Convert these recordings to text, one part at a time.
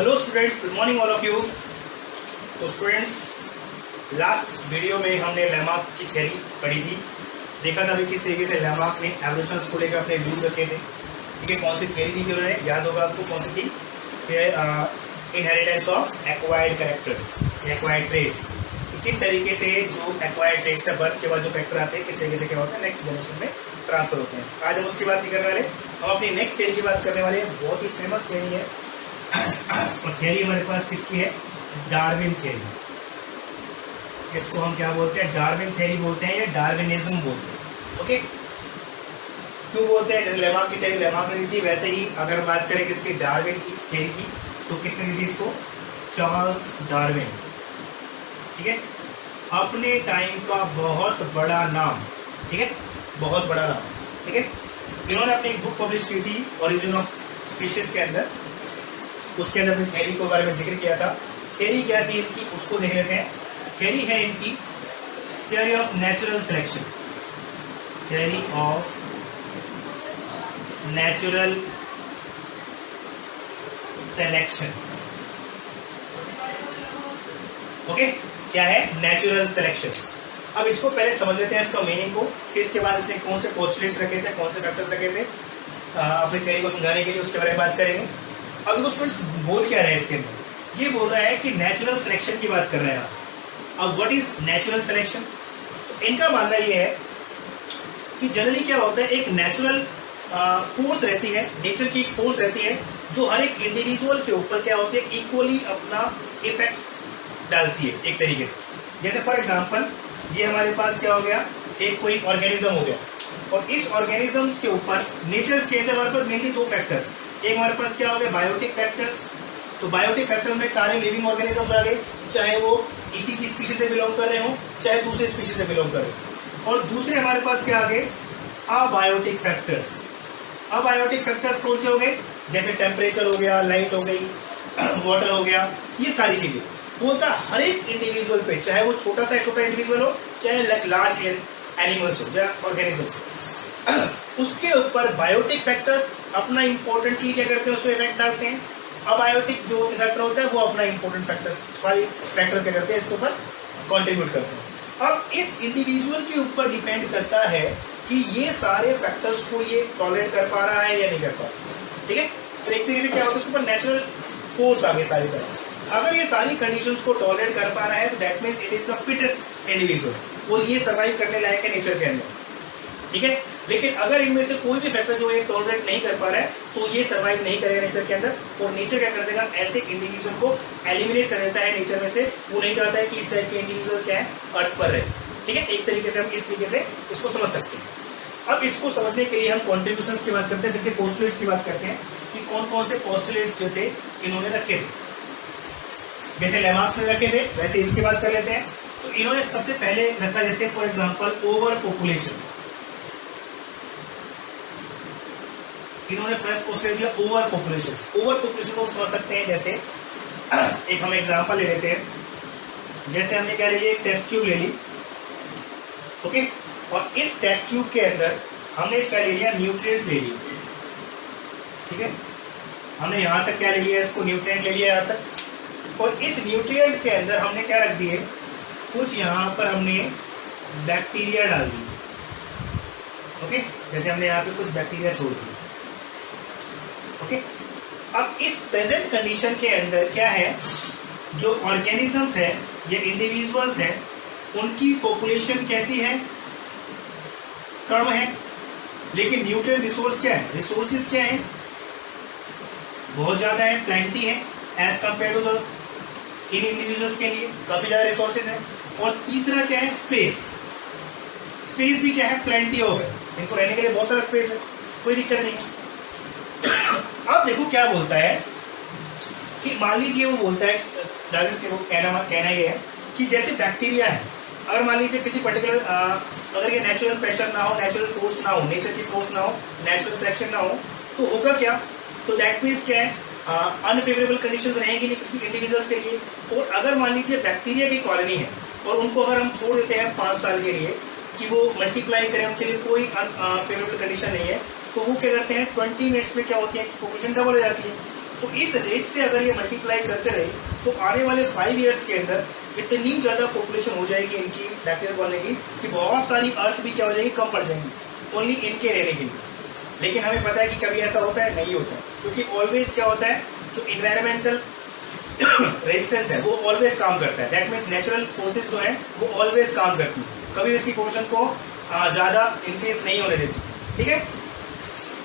Hello students, good morning all of you. तो students, last video में हमने Lamarck की थ्योरी पढ़ी थी। देखा था अभी किस तरीके से लैमार्क ने एवोल्यूशन को लेकर अपने व्यू रखे थे। ठीक है, कौन सी थ्योरी थी उन्होंने, याद होगा आपको कौन सी थी? Inheritance of acquired characters, acquired traits. किस तरीके से जो एक्वायर्ड ट्रेट्स है बर्थ के बाद जो कैरेक्टर आते हैं किस तरीके से क्या होता है नेक्स्ट जनरेशन में ट्रांसफर होते हैं। आज हम उसकी बात नहीं करने वाले, हम अपनी नेक्स्ट थ्योरी की बात करने वाले हैं। बहुत ही फेमस थ्योरी है और थ्योरी हमारे पास किसकी है? Darwin theory. इसको हम क्या बोलते हैं? डार्विन थ्योरी बोलते हैं या डार्विनिज्म बोलते हैं। ओके, क्यों बोलते हैं? जैसे लैमार्क की थ्योरी लैमार्क ने दी थी, वैसे ही अगर बात करें किसकी, डार्विन की थ्योरी की, तो किसने दी थी इसको? Charles Darwin. ठीक है, अपने टाइम का बहुत बड़ा नाम। ठीक है, बहुत बड़ा नाम। ठीक है, इन्होंने अपनी एक बुक पब्लिश की थी ओरिजिन ऑफ स्पीशीज के अंदर। उसके अंदर अपनी थ्योरी के बारे में जिक्र किया था। थ्योरी क्या थी इनकी, उसको देख लेते हैं। थ्योरी है इनकी theory of natural selection. Theory of natural selection. Okay, क्या है? Natural selection. अब इसको पहले समझ लेते हैं, इसका मीनिंग को, फिर इसके बाद इसने कौन से पोस्टुलेट्स रखे थे, कौन से फैक्टर्स रखे थे अपनी थ्योरी को समझाने के लिए, उसके बारे में बात करेंगे। अब देखो स्टूडेंट्स, बोल क्या रहे हैं इसके अंदर? ये बोल रहा है कि नेचुरल सिलेक्शन की बात कर रहे हैं। अब व्हाट इज नेचुरल सिलेक्शन? इनका मानना ये है कि जनरली क्या होता है, एक नेचुरल फोर्स रहती है, नेचर की एक फोर्स रहती है जो हर एक इंडिविजुअल के ऊपर क्या होती है, इक्वली अपना इफेक्ट्स डालती है एक तरीके से। जैसे फॉर एग्जांपल ये हमारे पास क्या हो गया, एक कोई ऑर्गेनिज्म हो गया, और इस ऑर्गेनिज्म के ऊपर नेचर के अंदर हमारे पास मेनली दो फैक्टर्स, एक हमारे पास क्या हो गया, बायोटिक फैक्टर्स। तो बायोटिक फैक्टर्स में सारे लिविंग ऑर्गेनिजम्स आ गए, चाहे वो इसी की स्पीशीज से बिलोंग कर रहे हो, चाहे दूसरे स्पीशीज से बिलोंग कर रहे हो। और दूसरे हमारे पास क्या आ गए? Abiotic factors. अबायोटिक फैक्टर्स कौन से हो गए? जैसे टेम्परेचर हो गया, लाइट हो गई, वाटर हो गया, ये सारी चीजें। बोलता हर एक इंडिविजुअल पे, चाहे वो छोटा इंडिविजुअल हो, चाहे लार्ज एनिमल्स हो या ऑर्गेनिज्म हो, उसके ऊपर बायोटिक फैक्टर्स अपना इंपॉर्टेंटली क्या करते हैं, उसको इफेक्ट डालते हैं। अबायोटिक जो फैक्टर होता है वो अपना इंपॉर्टेंट फैक्टर क्या करते हैं, इसके ऊपर कॉन्ट्रीब्यूट करते हैं। अब इस इंडिविजुअल के ऊपर डिपेंड करता है कि ये सारे फैक्टर्स को ये टॉलरेट कर पा रहा है या नहीं कर पा रहा। ठीक है, तो एक तरीके से क्या होता है, उसके ऊपर नेचुरल फोर्स आ गए सारे। अगर ये सारी कंडीशंस को टॉलरेट कर पा रहा है तो that means it is the fittest individual, और ये सर्वाइव करने लायक है नेचर के अंदर। ठीक है, लेकिन अगर इनमें से कोई भी फैक्टर जो ये टॉलरेट नहीं कर पा रहा है तो ये सर्वाइव नहीं करेगा नेचर के अंदर, और नेचर क्या कर देगा, ऐसे इंडिविजुअल को एलिमिनेट कर देता है नेचर में से। वो नहीं चाहता है कि इस टाइप के इंडिविजुअल क्या है, अर्थ पर रहे। ठीक है, एक तरीके से हम इस तरीके से इसको समझ सकते हैं। अब इसको समझने के लिए हम कॉन्ट्रीब्यूशंस की बात करते हैं, फिर पोस्टुलेट्स की बात करते हैं कि कौन कौन से पोस्टुलेट्स जो थे इन्होंने रखे थे। जैसे लैमार्क ने रखे थे वैसे इसकी बात कर लेते हैं। तो इन्होंने सबसे पहले रखा, जैसे फॉर एग्जांपल ओवर पॉपुलेशन। इन्होंने फर्स्ट पोस्टुलेट दिया ओवर पॉपुलेशन। ओवर पॉपुलेशन को समझ सकते हैं, जैसे एक हम एग्जांपल ले लेते हैं। जैसे हमने क्या ले लिया, एक टेस्ट ट्यूब ले ली। ओके, और इस टेस्ट ट्यूब के अंदर हमने क्या ले लिया, न्यूट्रिएंट्स ले लिए। ठीक है, हमने यहां तक क्या ले लिया, इसको न्यूट्रिएंट ले लिया यहां तक, और इस न्यूट्रिएंट के अंदर हमने क्या रख दिए, कुछ यहां पर हमने बैक्टीरिया डाल दी। ओके, जैसे हमने यहाँ पे कुछ बैक्टीरिया छोड़ दिए। ओके, अब इस प्रेजेंट कंडीशन के अंदर क्या है, जो ऑर्गेनिजम्स है या इंडिविजुअल्स है उनकी पॉपुलेशन कैसी है, कम है, लेकिन न्यूट्रिएंट रिसोर्स क्या है, रिसोर्सेज क्या है, बहुत ज्यादा है, प्लेंटी है, as compare to the in individuals के लिए काफी ज्यादा रिसोर्सेज है। और तीसरा क्या है, स्पेस। स्पेस भी क्या है, प्लेंटी ऑफ है, इनको रहने के लिए बहुत सारा स्पेस है, कोई दिक्कत नहीं है। अब देखो क्या बोलता है कि मान लीजिए वो बोलता है, से वो कहना ये है कि जैसे बैक्टीरिया है, अगर मान लीजिए किसी पर्टिकुलर अगर ये नेचुरल प्रेशर ना हो, नेचुरल फोर्स ना हो, नेचर की फोर्स ना हो, नेचुरल सिलेक्शन ना हो, तो होगा क्या, तो दैट मीन्स क्या है, अनफेवरेबल कंडीशंस रहेंगी नहीं किसी इंडिविजुअल्स के लिए। और अगर मान लीजिए बैक्टीरिया की कॉलोनी है और उनको अगर हम छोड़ देते हैं 5 साल के लिए कि वो मल्टीप्लाई करें, उनके लिए कोई फेवरेबल कंडीशन नहीं है, तो वो क्या करते हैं 20 मिनट्स में क्या होती है, पॉपुलेशन डबल हो जाती है। तो इस रेट से अगर ये मल्टीप्लाई करते रहे तो आने वाले 5 इयर्स के अंदर इतनी ज्यादा पॉपुलेशन हो जाएगी इनकी बैक्टीरिया कॉलोनी की कि बहुत सारी अर्थ भी क्या हो जाएगी, कम पड़ जाएंगी ओनली इनके रहने के लिए। लेकिन हमें पता है कि कभी ऐसा होता है, नहीं होता, क्योंकि ऑलवेज क्या होता है, जो इन्वायरमेंटल रेजिस्टेंस है वो ऑलवेज काम करता है। दैट मीन्स नेचुरल फोर्सेस जो है वो ऑलवेज काम करती है, कभी इसकी पॉपुलेशन को ज्यादा इंक्रीज नहीं होने देती। ठीक है,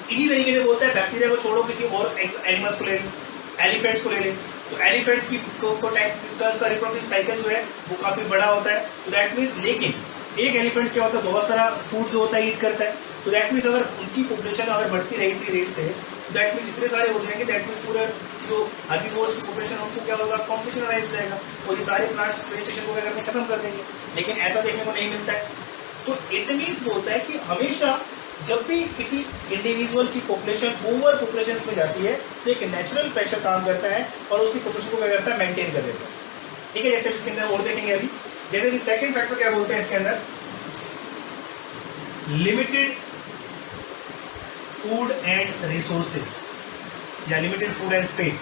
इसी तरीके से बोलता है बैक्टीरिया को छोड़ो, किसी और एनिमल्स को ले लें, एलिफेंट्स को ले लें, तो एलिफेंट्स की का रिप्रोडक्टिव साइकिल जो है वो काफी बड़ा होता है। तो दैट मीन्स, लेकिन एक एलिफेंट क्या होता है, बहुत सारा फूड जो होता है ईट करता है। तो दैट मीन्स अगर उनकी पॉपुलेशन अगर बढ़ती रही इसी रेट से, दैट मीन्स इतने सारे हो जाएंगे, दैट मीन्स पूरे जो हर्बीवोर्स की पॉपुलेशन उनको क्या होगा, कॉम्पिटिशन राइज हो जाएगा और ये सारे प्लांट्स वेजिटेशन को क्या करके खत्म कर देंगे। लेकिन ऐसा देखने को नहीं मिलता है। तो इट मीन्स बोलता है कि हमेशा जब भी किसी इंडिविजुअल की पॉपुलेशन ओवर पॉपुलेशन में जाती है तो एक नेचुरल प्रेशर काम करता है और उसकी पॉपुलेशन को क्या करता है, मेंटेन कर देता है। ठीक है, जैसे इसके अंदर और देखेंगे अभी, जैसे कि सेकंड फैक्टर क्या बोलते हैं इसके अंदर, लिमिटेड फूड एंड रिसोर्सेज या लिमिटेड फूड एंड स्पेस।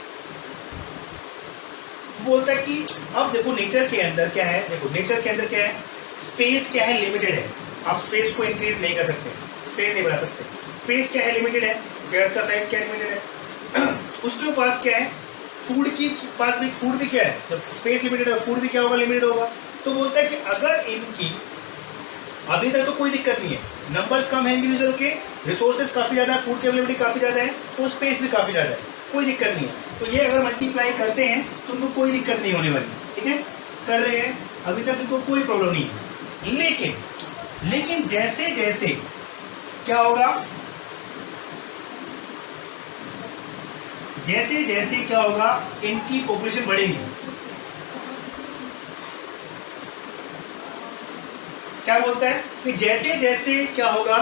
बोलता है कि अब देखो नेचर के अंदर क्या है, देखो नेचर के अंदर क्या है, स्पेस क्या है, लिमिटेड है। आप स्पेस को इंक्रीज नहीं कर सकते, स्पेस नहीं बढ़ा सकते। स्पेस क्या है, लिमिटेड है। अर्थ का साइज क्या है, लिमिटेड है। उसके पास क्या है, फूड की पास भी, फूड भी क्या है, जब स्पेस लिमिटेड है फूड भी क्या होगा, लिमिटेड होगा। तो बोलता है कि अगर इनकी अभी तक तो कोई दिक्कत नहीं है, नंबर्स कम है इंडिविजुअल के, रिसोर्सेज काफी ज्यादा है, फूड की अवेलेबिलिटी काफी ज्यादा है, तो स्पेस भी काफी ज्यादा है, कोई दिक्कत नहीं है। तो ये अगर मल्टीप्लाई करते हैं तो उनको कोई दिक्कत नहीं होने वाली। ठीक है, कर रहे हैं, अभी तक उनको कोई प्रॉब्लम नहीं है। लेकिन जैसे जैसे क्या होगा, जैसे जैसे क्या होगा, इनकी पॉपुलेशन बढ़ेगी। क्या बोलता है कि जैसे जैसे क्या होगा,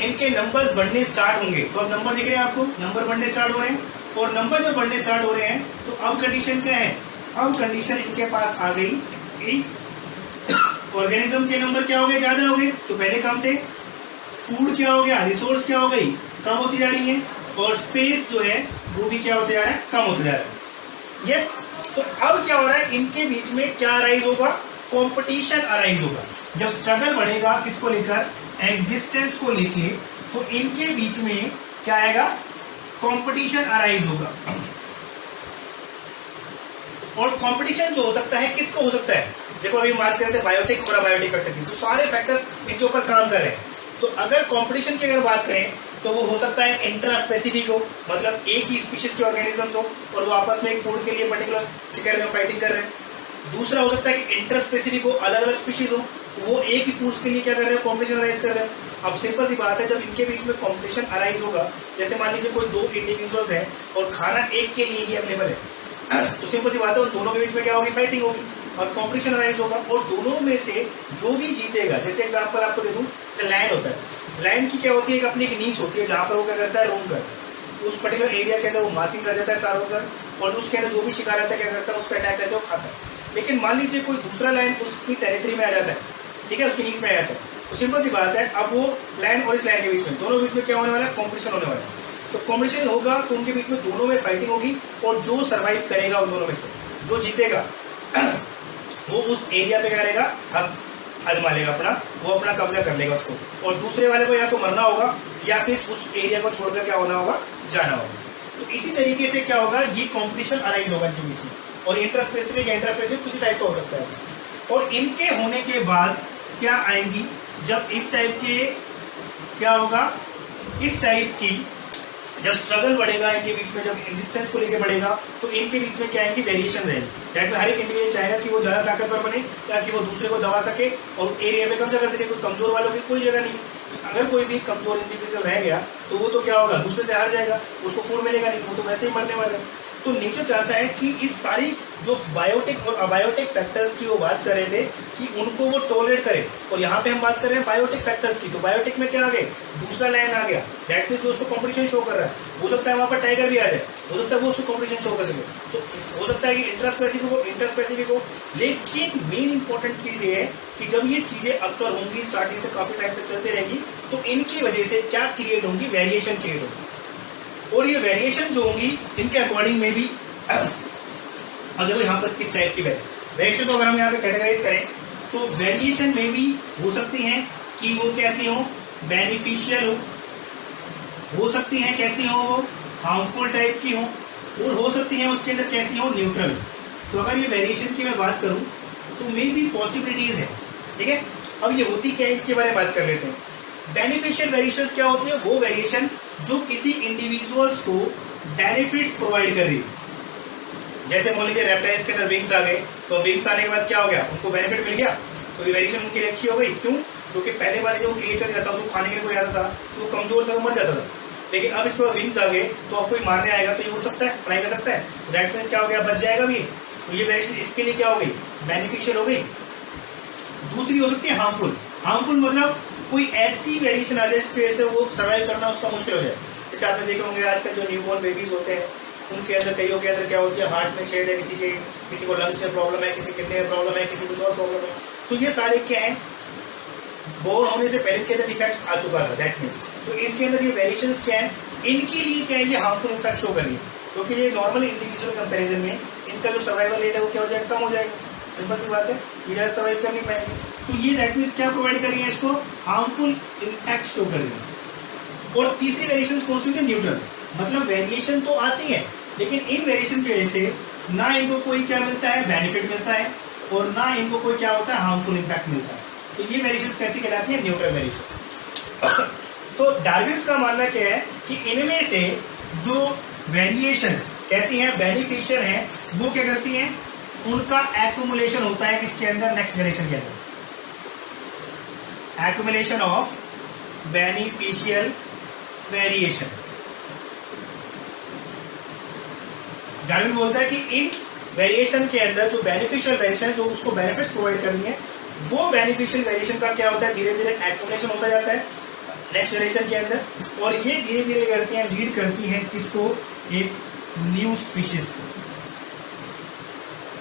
इनके नंबर्स बढ़ने स्टार्ट होंगे। तो अब नंबर दिख रहे हैं आपको, नंबर बढ़ने स्टार्ट हो रहे हैं, और नंबर जब बढ़ने स्टार्ट हो रहे हैं तो अब कंडीशन क्या है, अब कंडीशन इनके पास आ गई, ऑर्गेनिज्म के नंबर क्या हो गए, ज्यादा हो गए, जो पहले कम थे। फूड क्या हो गया, रिसोर्स क्या हो गई, कम होती जा रही है, और स्पेस जो है वो भी क्या होते जा रहा है, कम होते जा रहा है। यस, तो अब क्या हो रहा है, इनके बीच में क्या अराइज होगा, कंपटीशन अराइज होगा। जब स्ट्रगल बढ़ेगा किसको लेकर, एग्जिस्टेंस को लेके, तो इनके बीच में क्या आएगा, कंपटीशन अराइज होगा। और कंपटीशन जो हो सकता है किसको हो सकता है, देखो अभी बात करते हैं बायोटिक और अबायोटिक फैक्टर की, तो सारे फैक्टर्स इनके ऊपर काम कर रहे हैं। तो अगर कंपटीशन की अगर बात करें तो वो हो सकता है इंट्रा स्पेसिफिक हो, मतलब एक ही स्पीशीज के ऑर्गेनिजम्स हो और वो आपस में एक फूड के लिए पर्टिकुलर क्या कर रहे हैं, फाइटिंग कर रहे हैं। दूसरा हो सकता है कि इंटर स्पेसिफिक हो, अलग अलग स्पीशीज हो, वो एक ही फूड्स के लिए क्या कर रहे हैं, कॉम्पिटिशन अराइज कर रहे हैं। अब सिंपल सी बात है, जब इनके बीच में कॉम्पिटिशन अराइज होगा, जैसे मान लीजिए कोई 2 इंडिविजुअल्स हैं और खाना एक के लिए ही अवेलेबल है, तो सिंपल सी बात है उन दोनों के बीच में क्या होगी, फाइटिंग होगी और कॉम्पिटिशन अराइज होगा, और दोनों में से जो भी जीतेगा, जैसे एग्जाम्पल आपको दे दूं, जैसे लायन होता है, लायन की क्या होती है, एक अपनी एक नीस होती है जहां पर वो क्या करता है, रोम करता है, उस पर्टिकुलर एरिया के अंदर वो मार्किंग कर देता है सारों पर, और उसके अंदर जो भी शिकार आता है क्या करता है, उस पर अटैक करके वो खाता है। लेकिन मान लीजिए कोई दूसरा लायन उसकी टेरिटरी में आ जाता है, ठीक है, उसकी नीस में आ जाता है, तो सिंपल सी बात है, अब वो लायन और इस लायन के बीच में, दोनों बीच में क्या होने वाला है, कॉम्पिटिशन होने वाला है। तो कॉम्पिटिशन होगा तो उनके बीच में दोनों में फाइटिंग होगी, और जो सर्वाइव करेगा उन दोनों में से, जो जीतेगा वो उस एरिया पे क्या रहेगा, हक आजमा लेगा अपना, वो अपना कब्जा कर लेगा उसको, और दूसरे वाले को या तो मरना होगा या फिर उस एरिया को छोड़कर क्या होना होगा, जाना होगा। तो इसी तरीके से क्या होगा, ये कंपटीशन अराइज होगा इनके बीच में, और इंटरस्पेसिफिक या इंटरस्पेसिफिक किसी टाइप का हो सकता है। और इनके होने के बाद क्या आएंगी, जब इस टाइप के क्या होगा, इस टाइप की जब स्ट्रगल बढ़ेगा इनके बीच में, जब एग्जिस्टेंस को लेकर बढ़ेगा, तो इनके बीच में क्या आएंगी, वेरिएशन है। दैट में हर एक इंडिविजुअल चाहेगा कि वो ज्यादा ताकतवर बने ताकि वो दूसरे को दबा सके और एरिया में कब्जा कर सके। कोई कमजोर वालों की कोई जगह नहीं, अगर कोई भी कमजोर इंडिविजुअल रह गया तो वो तो क्या होगा, दूसरे से हार जाएगा, उसको फूड मिलेगा नहीं, वो तो वैसे ही मरने वाला है। तो नेचर चाहता है कि इस सारी जो बायोटिक और अबायोटिक फैक्टर्स की वो बात कर रहे थे कि उनको वो टॉलरेट करे, और यहाँ पे हम बात कर रहे हैं बायोटिक फैक्टर्स की। तो बायोटिक में क्या आ गए, दूसरा लाइन आ गया, दैट मींस जो उसको कंपटीशन शो कर रहा है, हो सकता है वहां पर टाइगर भी आ जाए, हो सकता है वो उसको कंपटीशन शो कर सके, तो हो सकता है कि इंटरस्पेसिफिक हो, इंटरस्पेसिफिक हो। लेकिन मेन इंपॉर्टेंट चीज ये है कि जब ये चीजें अक्सर होंगी, स्टार्टिंग से काफी टाइम तक चलती रहेंगी, तो इनकी वजह से क्या क्रिएट होंगी, वेरिएशन क्रिएट होगी। और ये वेरिएशन जो होंगी इनके अकॉर्डिंग में भी अब देखो यहाँ पर किस टाइप की वेरिएशन को अगर हम यहाँ पे कैटेगराइज करें तो वेरिएशन में भी हो सकती हैं कि वो कैसी हो, बेनिफिशियल हो सकती हैं कैसी हो, वो हार्मफुल टाइप की हो, और हो सकती है उसके अंदर कैसी हो, न्यूट्रल। तो अगर ये वेरिएशन की मैं बात करूं तो मे भी पॉसिबिलिटीज है, ठीक है। अब ये होती क्या है इसके बारे में बात कर लेते हैं। बेनिफिशियल वेरिएशन क्या होती है, वो वेरिएशन जो किसी इंडिविजुअल्स को बेनिफिट्स प्रोवाइड कर रही है। जैसे मान लीजिए रेप्टाइल्स के अंदर विंग्स आ गए, तो विंग्स आने के बाद क्या हो गया, उनको बेनिफिट मिल गया, तो ये वेरिएशन उनकी अच्छी हो गई। क्यों? क्योंकि पहले वाले जो क्रिएचर जाता उसको खाने के लिए कोई आता था तो कमजोर था, मर जाता था, लेकिन अब इस पर विंग्स आ गए तो अब कोई मारने आएगा तो ये उड़ सकता है, फ्लाई कर सकता है, दैट मीन्स क्या हो गया, बच जाएगा भी। तो ये वेरिएशन इसके लिए क्या हो गई, बेनिफिशियल हो गई। दूसरी हो सकती है हार्मफुल। हार्मफुल मतलब कोई ऐसी वेरिएशन आ जाए जिसकी वजह से वो सर्वाइव करना उसका मुश्किल हो जाए। जैसे आपने देखे होंगे आजकल जो न्यूबॉर्न बेबीज होते हैं उनके अंदर कईयों के अंदर क्या होती है, हार्ट में छेद है, किसी को लंग्स में प्रॉब्लम है, किसी किडनी में प्रॉब्लम है, किसी कुछ और प्रॉब्लम है। तो ये सारे क्या है, बोर्न होने से पहले के अंदर डिफेक्ट्स आ चुका था, दैट मीन्स। तो इसके अंदर ये वेरिएशंस क्या है, इनके लिए क्या है, ये हार्मफुल इफेक्ट शो कर रही है, क्योंकि ये नॉर्मल इंडिविजुअल कंपैरिजन में इनका जो सर्वाइवल रेट है वो क्या हो जाएगा, कम हो जाएगा। सिंपल सी बात है, ये ज्यादा सर्वाइव कर नहीं पाएंगे। तो ये दैट मीन्स क्या प्रोवाइड कर रही है, इसको हार्मफुल इम्पैक्ट शो कर रही है। और तीसरी वेरिएशन कौन सी होती है, न्यूट्रल। मतलब वेरिएशन तो आती है लेकिन इन वेरिएशन की वजह से ना इनको कोई क्या मिलता है, बेनिफिट मिलता है, और ना इनको कोई क्या होता है, हार्मफुल इम्पैक्ट मिलता है। तो ये वेरिएशन कैसी कहलाती है, न्यूट्रल वेरिएशन। तो डार्विन का मानना क्या है कि इनमें से जो वेरिएशन कैसी हैं, बेनिफिशियल हैं, वो क्या करती हैं, उनका एक्युमुलेशन होता है किसके अंदर, नेक्स्ट जनरेशन के अंदर। Accumulation of beneficial variation. Darwin बोलता है कि इन वेरिएशन के अंदर जो बेनिफिशियल वेरिएशन है, जो उसको बेनिफिट्स प्रोवाइड करनी है, वो बेनिफिशियल वेरिएशन का क्या होता है, धीरे धीरे एक्युमुलेशन होता जाता है नेक्स्ट जनरेशन के अंदर, और ये धीरे धीरे करती हैं, लीड करती हैं किसको, एक न्यू स्पीशीज को।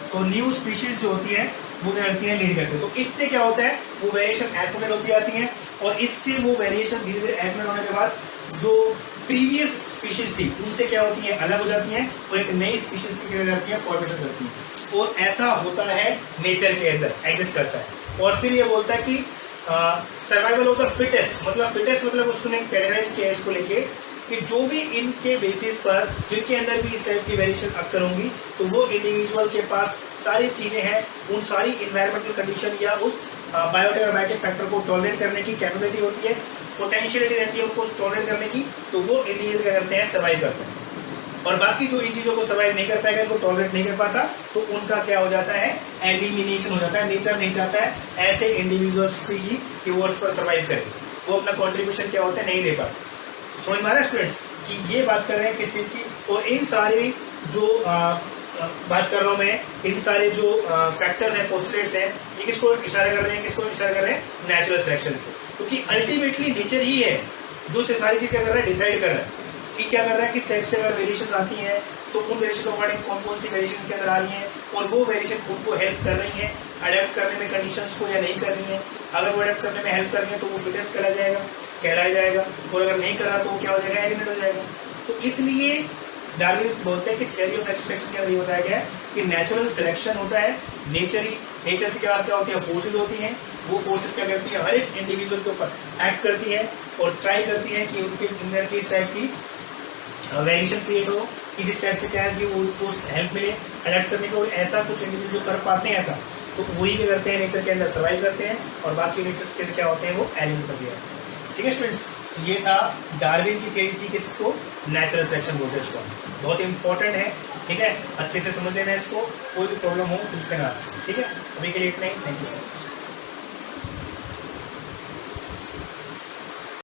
तो न्यू स्पीशीज जो होती है वो क्या करती है, लीड करती है। तो इससे क्या होता है, वो वेरिएशन एक्युमुलेट होती जाती है, और इससे वो वेरिएशन धीरे धीरे एक्युमुलेट होने के बाद जो प्रीवियस स्पीशीज थी उनसे क्या होती है, अलग हो जाती हैं, और एक नई स्पीशीज की क्या करती है, फॉर्मेशन करती है। और ऐसा होता है नेचर के अंदर, एग्जिस्ट करता है। और फिर ये बोलता है कि सर्वाइवल ऑफ द फिटेस्ट, मतलब फिटेस्ट मतलब उसने कैटेगराइज किया है इसको लेके कि जो भी इनके बेसिस पर जिनके अंदर भी इस टाइप की वेरिएशन अक्कर होंगी, तो वो इंडिविजुअल के पास सारी चीजें हैं, उन सारी इन्वायरमेंटल कंडीशन या उस बायोटिक फैक्टर को टॉलरेट करने की कैपेबिलिटी होती है, पोटेंशियलिटी रहती है उनको टॉलरेट करने की, तो वो इंडिविजुअल क्या करते हैं, सर्वाइव करते हैं। और बाकी जो इन चीजों को सर्वाइव नहीं कर पाएगा, इनको टॉलरेट नहीं कर पाता, तो उनका क्या हो जाता है, एलिमिनेशन हो जाता है। नेचर नहीं चाहता है ऐसे इंडिविजुअल्स की कि वो अर्थ पर सर्वाइव करे, वो अपना कॉन्ट्रीब्यूशन क्या होता है, नहीं दे पाते। समझ में आ रहा है स्टूडेंट्स कि ये बात कर रहे हैं किस चीज की, और इन सारे जो बात कर रहा हूं मैं, इन सारे जो फैक्टर्स हैं, पोस्टुलेट्स हैं, ये किसको इशारा कर रहे हैं, किसको इशारा कर रहे हैं, नेचुरल सिलेक्शन को। क्योंकि अल्टीमेटली नेचर ही है जो से सारी चीज क्या कर रहा है, डिसाइड कर रहा है कि क्या कर रहा है, किस टाइप से अगर वेरिएशन आती हैं तो उन वेरिएशन के अकॉर्डिंग कौन कौन सी वेरिएशन के अंदर आ रही है, और वो वेरिएशन उनको हेल्प कर रही है अडेप्ट करने में कंडीशंस को या नहीं कर रही है। अगर वो अडेप्ट करने में हेल्प कर रही है तो वो फिटेस्ट कहलाया जाएगा, और अगर नहीं कर रहा तो वो क्या हो जाएगा, एलिमिनेट हो जाएगा। तो इसलिए डार्विन बोलते हैं कि थ्योरी ऑफ नेचुरल सिलेक्शन के अंदर ये बताया गया है कि नेचुरल सिलेक्शन होता है, नेचर के पास क्या होती है, फोर्सेज होती हैं, वो फोर्सेज क्या करती है, हर एक इंडिविजुअल के ऊपर एक्ट करती है और ट्राई करती है कि उनके अंदर किस टाइप की वेरिएशन क्रिएट हो, कि जिस टाइप से क्या है कि उनको हेल्प मिले अडेप्ट करने को। ऐसा कुछ इंडिविजुअल कर पाते हैं ऐसा, तो वही क्या करते हैं, नेचर के अंदर सर्वाइव करते हैं, और बाकी नेचर के क्या होते हैं, वो एलिमिनेट कर दिया। ठीक है स्टूडेंट्स, ये था डार्विन की थ्योरी की, किसको, नेचुरल सिलेक्शन बोलते हैं इसको। बहुत इंपॉर्टेंट है, ठीक है, अच्छे से समझ लेना है इसको, कोई भी प्रॉब्लम हो तो ठीक है। अभी के लिए इतना ही, थैंक यू सो मच।